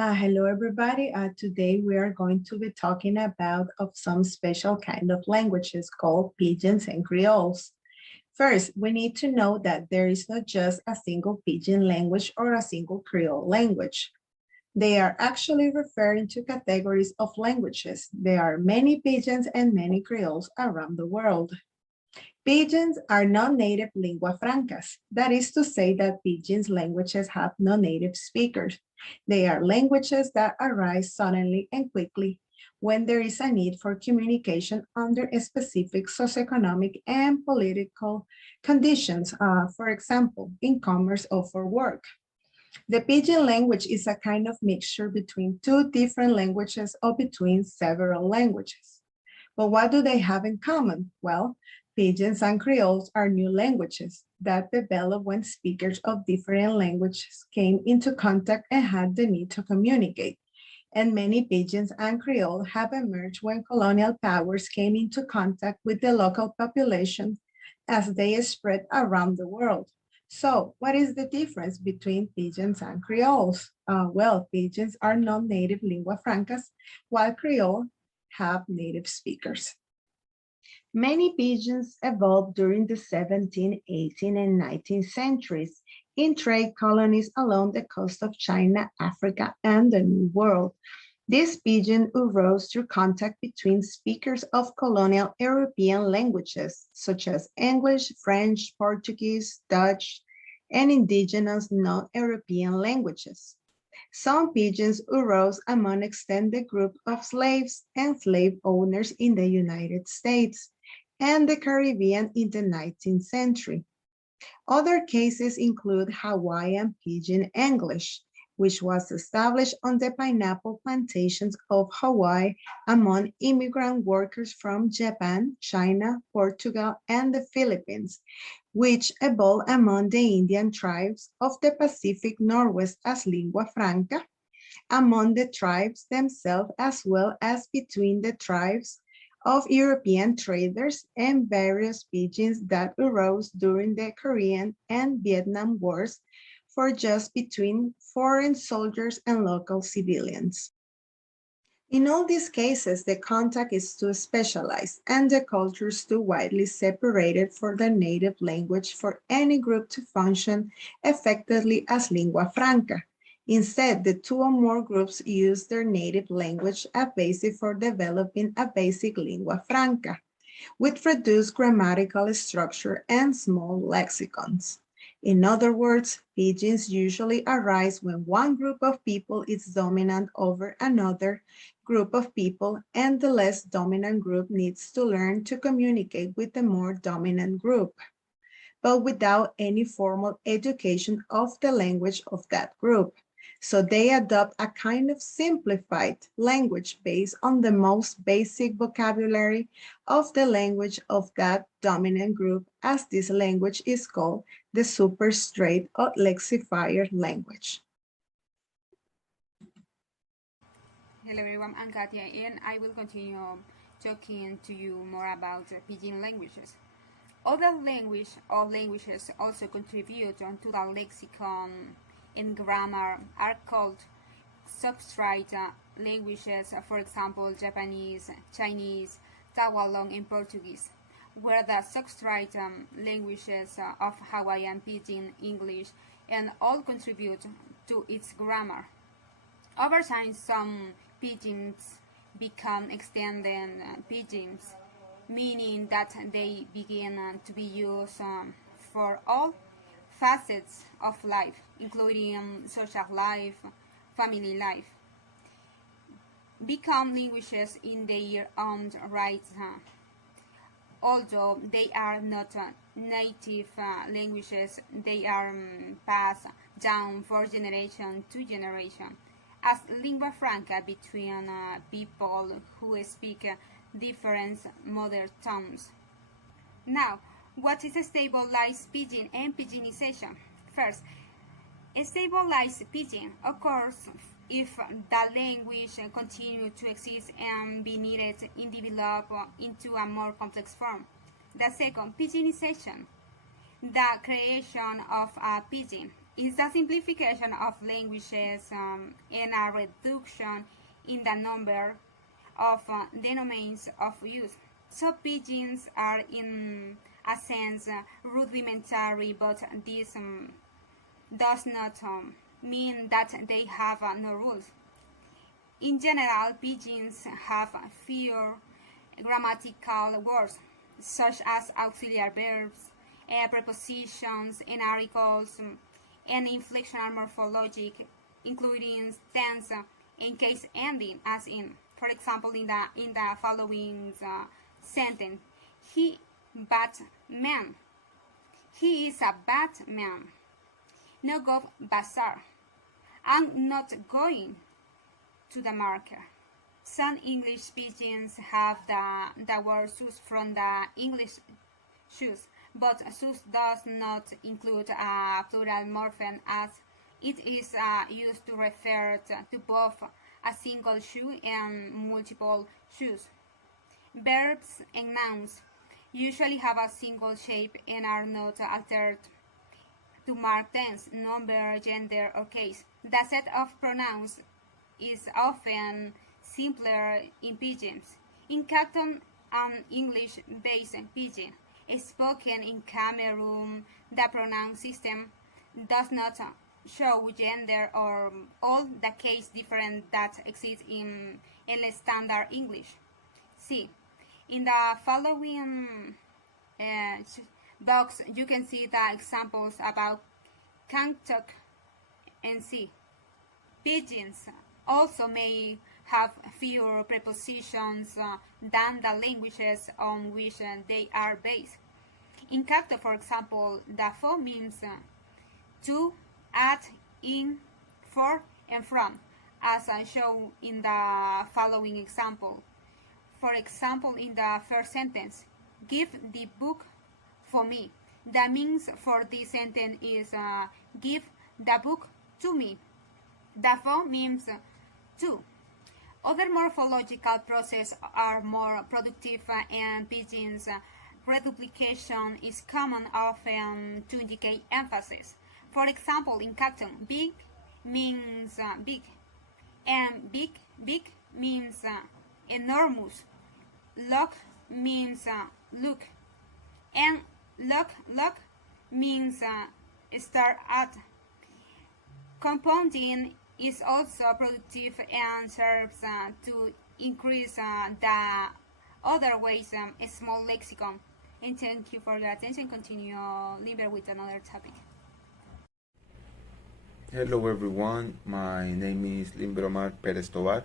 Hello, everybody. Today we are going to be talking about of some special kind of languages called Pidgins and Creoles. First, we need to know that there is not just a single Pidgin language or a single Creole language. They are actually referring to categories of languages. There are many Pidgins and many Creoles around the world. Pidgins are non-native lingua francas. That is to say that Pidgins languages have no native speakers. They are languages that arise suddenly and quickly when there is a need for communication under specific socioeconomic and political conditions, for example, in commerce or for work. The Pidgin language is a kind of mixture between two different languages or between several languages. But what do they have in common? Well, Pidgins and Creoles are new languages that developed when speakers of different languages came into contact and had the need to communicate. And many Pidgins and Creole have emerged when colonial powers came into contact with the local population as they spread around the world. So what is the difference between Pidgins and Creoles? Well, Pidgins are non-native lingua francas, while Creole have native speakers. Many Pidgins evolved during the 17th, 18th, and 19th centuries in trade colonies along the coast of China, Africa, and the New World. This Pidgin arose through contact between speakers of colonial European languages, such as English, French, Portuguese, Dutch, and indigenous non-European languages. Some Pidgins arose among extended group of slaves and slave owners in the United States and the Caribbean in the 19th century. Other cases include Hawaiian Pidgin English, which was established on the pineapple plantations of Hawaii among immigrant workers from Japan, China, Portugal, and the Philippines, which evolved among the Indian tribes of the Pacific Northwest as lingua franca, among the tribes themselves as well as between the tribes of European traders, and various Pidgins that arose during the Korean and Vietnam Wars for just between foreign soldiers and local civilians. In all these cases, the contact is too specialized and the cultures too widely separated for the native language for any group to function effectively as lingua franca. Instead, the two or more groups use their native language as basis for developing a basic lingua franca, with reduced grammatical structure and small lexicons. In other words, Pidgins usually arise when one group of people is dominant over another group of people, and the less dominant group needs to learn to communicate with the more dominant group, but without any formal education of the language of that group. So they adopt a kind of simplified language based on the most basic vocabulary of the language of that dominant group, as this language is called the superstrate or lexifier language. Hello everyone, I'm Katia and I will continue talking to you more about Pidgin languages. Other languages also contribute to the lexicon and grammar are called substrate languages, for example, Japanese, Chinese, Tagalog, and Portuguese, where the substrate languages of Hawaiian Pidgin, English, and all contribute to its grammar. Over time, some Pidgins become extended Pidgins, meaning that they begin to be used for all facets of life, including social life, family life, become languages in their own right. Although they are not native languages, they are passed down from generation to generation as lingua franca between people who speak different mother tongues. Now, what is a stabilized Pidgin and Pidginization? First, a stabilized Pidgin occurs if the language continues to exist and be needed and develop into a more complex form. The second, Pidginization, the creation of a Pidgin is the simplification of languages and a reduction in the number of domains of use. So pidgins are in a sense rudimentary, but this does not mean that they have no rules. In general, pidgins have fewer grammatical words, such as auxiliary verbs, prepositions, and articles, and inflectional morphologic, including tense and case ending, as in, for example, in the following sentence: he Batman. He is a Batman. No go bazaar. I'm not going to the market. Some English pidgins have the word sus from the English shoes, but sus does not include a plural morpheme, as it is used to refer to both a single shoe and multiple shoes. Verbs and nouns usually have a single shape and are not altered to mark tense, number, gender, or case. The set of pronouns is often simpler in pidgins. In Canton, an English-based pidgin spoken in Cameroon, the pronoun system does not show gender or all the case difference that exists in standard English. See, in the following box, you can see the examples about Kantuk and see. Pidgins also may have fewer prepositions than the languages on which they are based. In Cacto, for example, the for means to, at, in, for, and from, as I show in the following example. For example, in the first sentence, give the book for me. The means for this sentence is give the book to me. The for means to. Other morphological processes are more productive and pidgins reduplication is common, often to indicate emphasis. For example, in Canton, big means big, and big means enormous. Look means look, and look means start at. Compounding is also productive and serves to increase the other ways small lexicon. And thank you for your attention. Continue Liber with another topic. Hello everyone, my name is Limbromar Perez Tovar,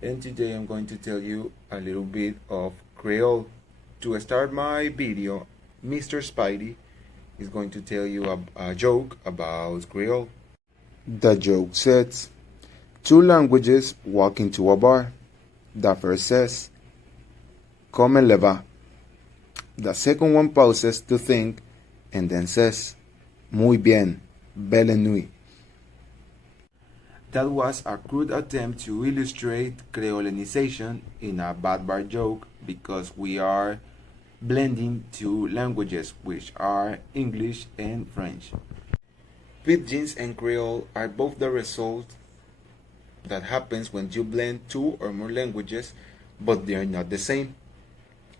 and today I'm going to tell you a little bit of Creole. To start my video, Mr. Spidey is going to tell you a joke about Creole. The joke says, two languages walk into a bar. The first says, Come le va. The second one pauses to think and then says, Muy bien, belle nuit. That was a crude attempt to illustrate Creolenization in a bad bar joke because we are blending two languages, which are English and French. Pidgins and Creole are both the result that happens when you blend two or more languages, but they are not the same.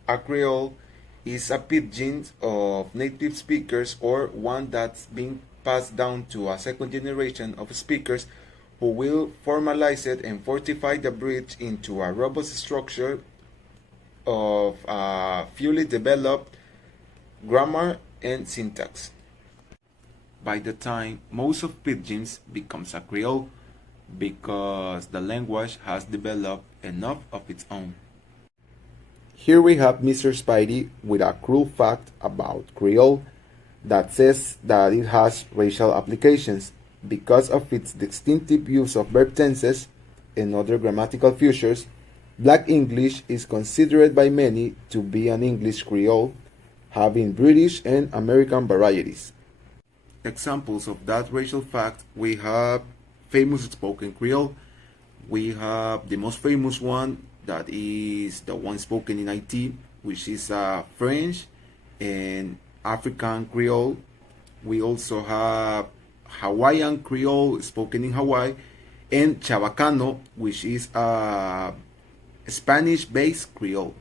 A Creole is a pidgin of native speakers or one that's being passed down to a second generation of speakers who will formalize it and fortify the bridge into a robust structure of fully developed grammar and syntax. By the time most of pidgins becomes a Creole, because the language has developed enough of its own. Here we have Mr. Spidey with a cruel fact about Creole that says that it has racial applications because of its distinctive use of verb tenses and other grammatical features. Black English is considered by many to be an English Creole, having British and American varieties. Examples of that racial fact: we have famous spoken Creole. We have the most famous one, that is the one spoken in Haiti, which is French and African Creole. We also have Hawaiian Creole spoken in Hawaii, and Chabacano, which is a Spanish-based Creole.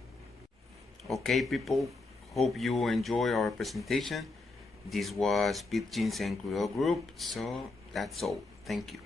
Okay, people, hope you enjoy our presentation. This was Pidgins and Creole Group, so that's all. Thank you.